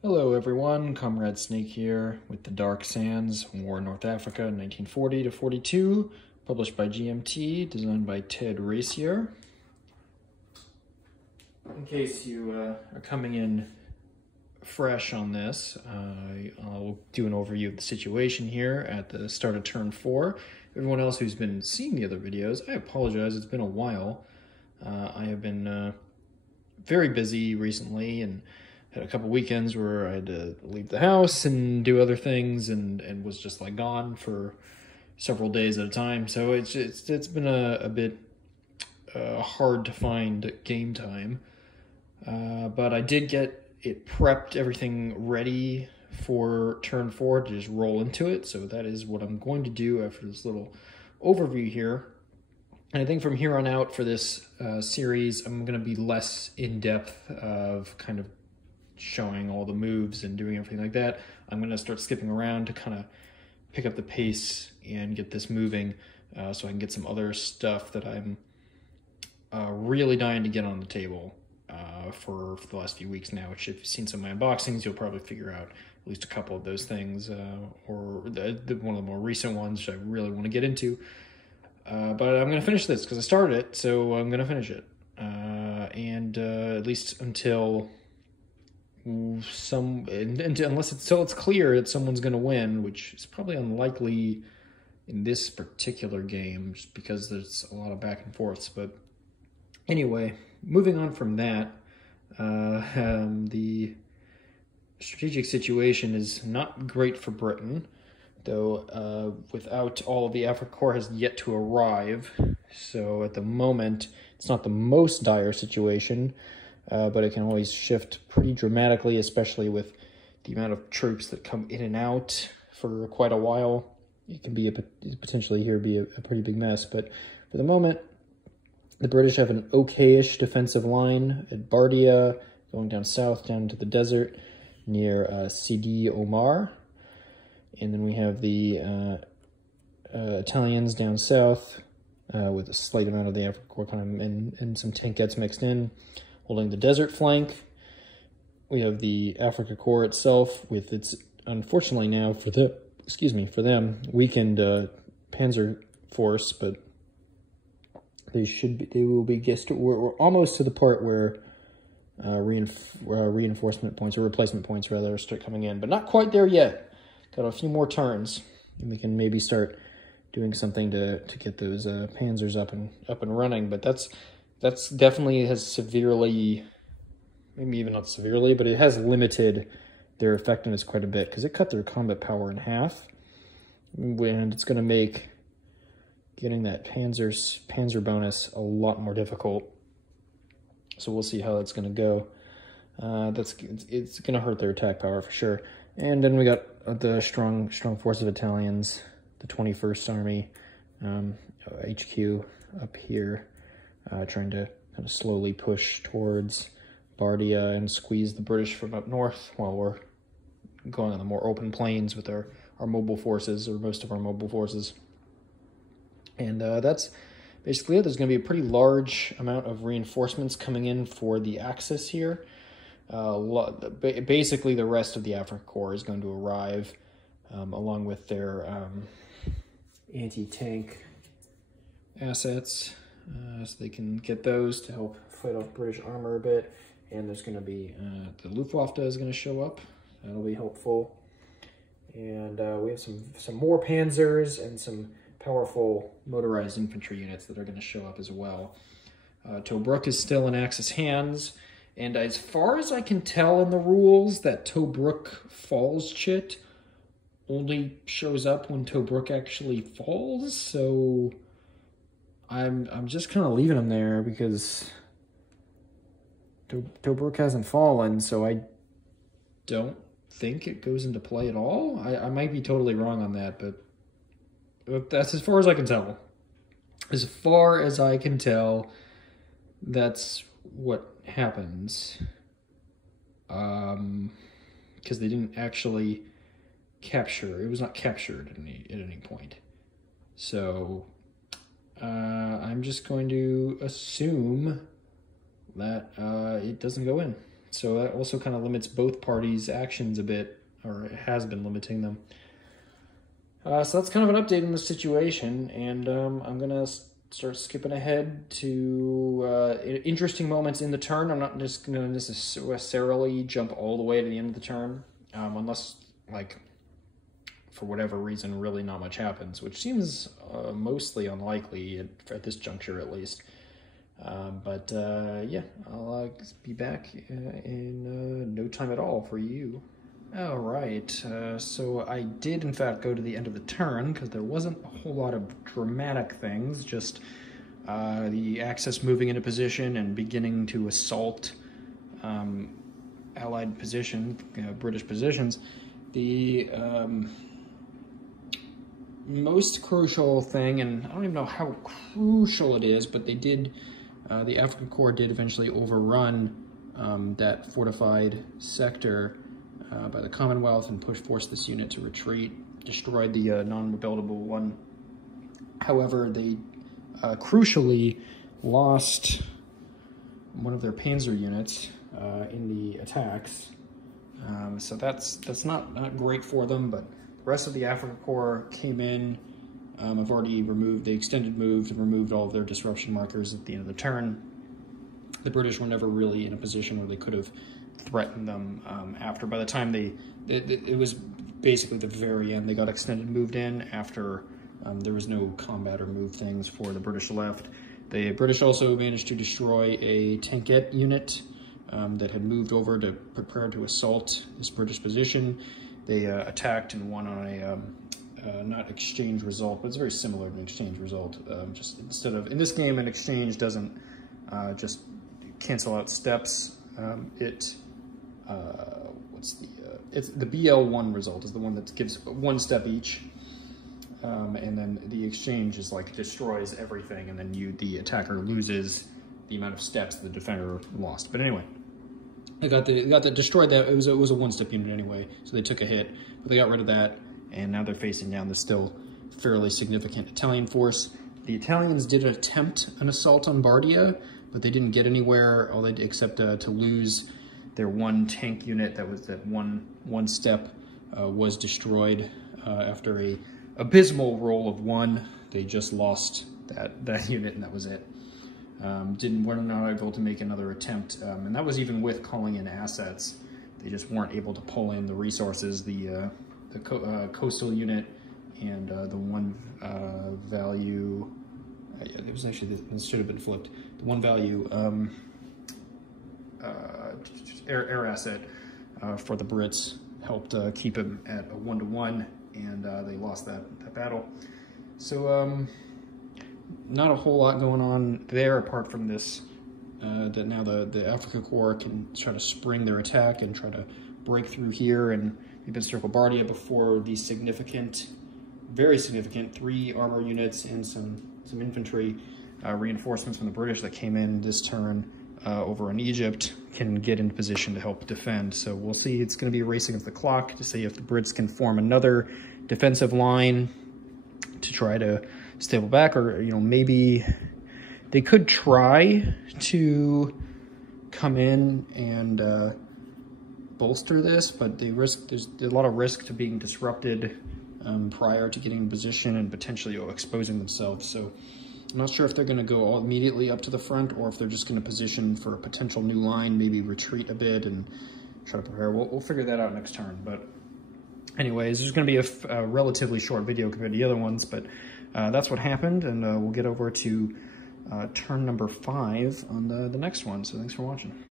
Hello everyone, Comrade Snake here with The Dark Sands, War in North Africa, 1940 to 42, published by GMT, designed by Ted Racier. In case you are coming in fresh on this, I'll do an overview of the situation here at the start of turn 4. Everyone else who's been seeing the other videos, I apologize, it's been a while. I have been very busy recently and had a couple weekends where I had to leave the house and do other things and was just like gone for several days at a time. So it's been a bit hard to find game time. But I did get it prepped, everything ready for turn 4 to just roll into it. So that is what I'm going to do after this little overview here. And I think from here on out for this series, I'm going to be less in-depth of kind of showing all the moves and doing everything like that. I'm going to start skipping around to kind of pick up the pace and get this moving so I can get some other stuff that I'm really dying to get on the table for the last few weeks now, which if you've seen some of my unboxings, you'll probably figure out at least a couple of those things, or one of the more recent ones which I really want to get into. But I'm going to finish this because I started it, so I'm going to finish it. At least until unless it's clear that someone's going to win, which is probably unlikely in this particular game, just because there's a lot of back and forths. But anyway, moving on from that, the strategic situation is not great for Britain, though without all of the Afrika Corp has yet to arrive. So at the moment, it's not the most dire situation, but it can always shift pretty dramatically, especially with the amount of troops that come in and out for quite a while. It can be potentially here be a pretty big mess, but for the moment, the British have an okay-ish defensive line at Bardia, going down south, down to the desert, near Sidi Omar. And then we have the Italians down south, with a slight amount of the Afrika Corp kind of and some tankettes mixed in, holding the desert flank. We have the Afrika Corp itself with its, unfortunately now for them, weakened panzer force, but we're almost to the part where reinforcement points, or replacement points rather, start coming in, but not quite there yet. Got a few more turns, and we can maybe start doing something to get those panzers up and running. But that's definitely has severely, maybe even not severely, but it has limited their effectiveness quite a bit, because it cut their combat power in half, and it's going to make getting that panzer bonus a lot more difficult. So we'll see how that's going to go. It's going to hurt their attack power for sure. And then we got the strong force of Italians, the 21st Army, HQ up here, trying to kind of slowly push towards Bardia and squeeze the British from up north while we're going on the more open plains with our mobile forces, or most of our mobile forces. And that's basically it. There's going to be a pretty large amount of reinforcements coming in for the Axis here. Basically, the rest of the Afrika Corp is going to arrive, along with their anti-tank assets, so they can get those to help fight off British armor a bit. And there's going to be the Luftwaffe is going to show up. That'll be helpful. And we have some more panzers and some powerful motorized infantry units that are going to show up as well. Tobruk is still in Axis hands. And as far as I can tell in the rules, that Tobruk falls chit only shows up when Tobruk actually falls. So I'm just kind of leaving him there because Tobruk hasn't fallen, so I don't think it goes into play at all. I might be totally wrong on that, but that's as far as I can tell. As far as I can tell, that's what happens, because they didn't actually capture. It was not captured at any point. So I'm just going to assume that it doesn't go in. So that also kind of limits both parties' actions a bit, or it has been limiting them. So that's kind of an update on the situation, and I'm going to start skipping ahead to interesting moments in the turn. I'm not just going to necessarily jump all the way to the end of the turn, unless, like, for whatever reason, really not much happens, which seems mostly unlikely at this juncture, at least. Yeah, I'll be back in no time at all for you. All right, so I did in fact go to the end of the turn because there wasn't a whole lot of dramatic things, just the Axis moving into position and beginning to assault Allied position, British positions. The most crucial thing, and I don't even know how crucial it is, but they did, the Afrika Corp did eventually overrun that fortified sector by the Commonwealth and forced this unit to retreat, destroyed the non-rebuildable one. However, they crucially lost one of their Panzer units in the attacks. So that's not great for them, but the rest of the Afrika Corp came in. I've already removed, they extended moved and removed all of their disruption markers at the end of the turn. The British were never really in a position where they could have threatened them after. By the time it was basically the very end, they got extended moved in after there was no combat or move things for the British left. The British also managed to destroy a tankette unit that had moved over to prepare to assault this British position. They attacked and won on a not exchange result, but it's very similar to an exchange result. Just instead of, in this game, an exchange doesn't just cancel out steps. It's the BL1 result is the one that gives one step each, and then the exchange is like destroys everything, and then the attacker loses the amount of steps the defender lost. But anyway, they got the destroyed that. It was a one-step unit anyway, so they took a hit, but they got rid of that, and now they're facing down the still fairly significant Italian force. The Italians did attempt an assault on Bardia, but they didn't get anywhere, except to lose their one tank unit that was that one step was destroyed after a abysmal roll of 1. They just lost that unit, and that was it. Were not able to make another attempt, and that was even with calling in assets. They just weren't able to pull in the resources, the coastal unit and the one value. It was actually, this should have been flipped. The one value air asset for the Brits helped keep him at a 1-to-1, and they lost that battle. So not a whole lot going on there apart from this, that now the Afrika Corp can try to spring their attack and try to break through here and maybe encircle Bardia before these significant, very significant 3 armor units and some infantry reinforcements from the British that came in this turn over in Egypt can get into position to help defend. So we'll see. It's going to be a race against the clock to see if the Brits can form another defensive line to try to stable back, or maybe they could try to come in and bolster this, but there's a lot of risk to being disrupted prior to getting in position and potentially exposing themselves. So I'm not sure if they're going to go all immediately up to the front, or if they're just going to position for a potential new line, maybe retreat a bit and try to prepare. We'll figure that out next turn. But anyways, there's going to be a relatively short video compared to the other ones, but that's what happened, and we'll get over to turn number 5 on the next one. So thanks for watching.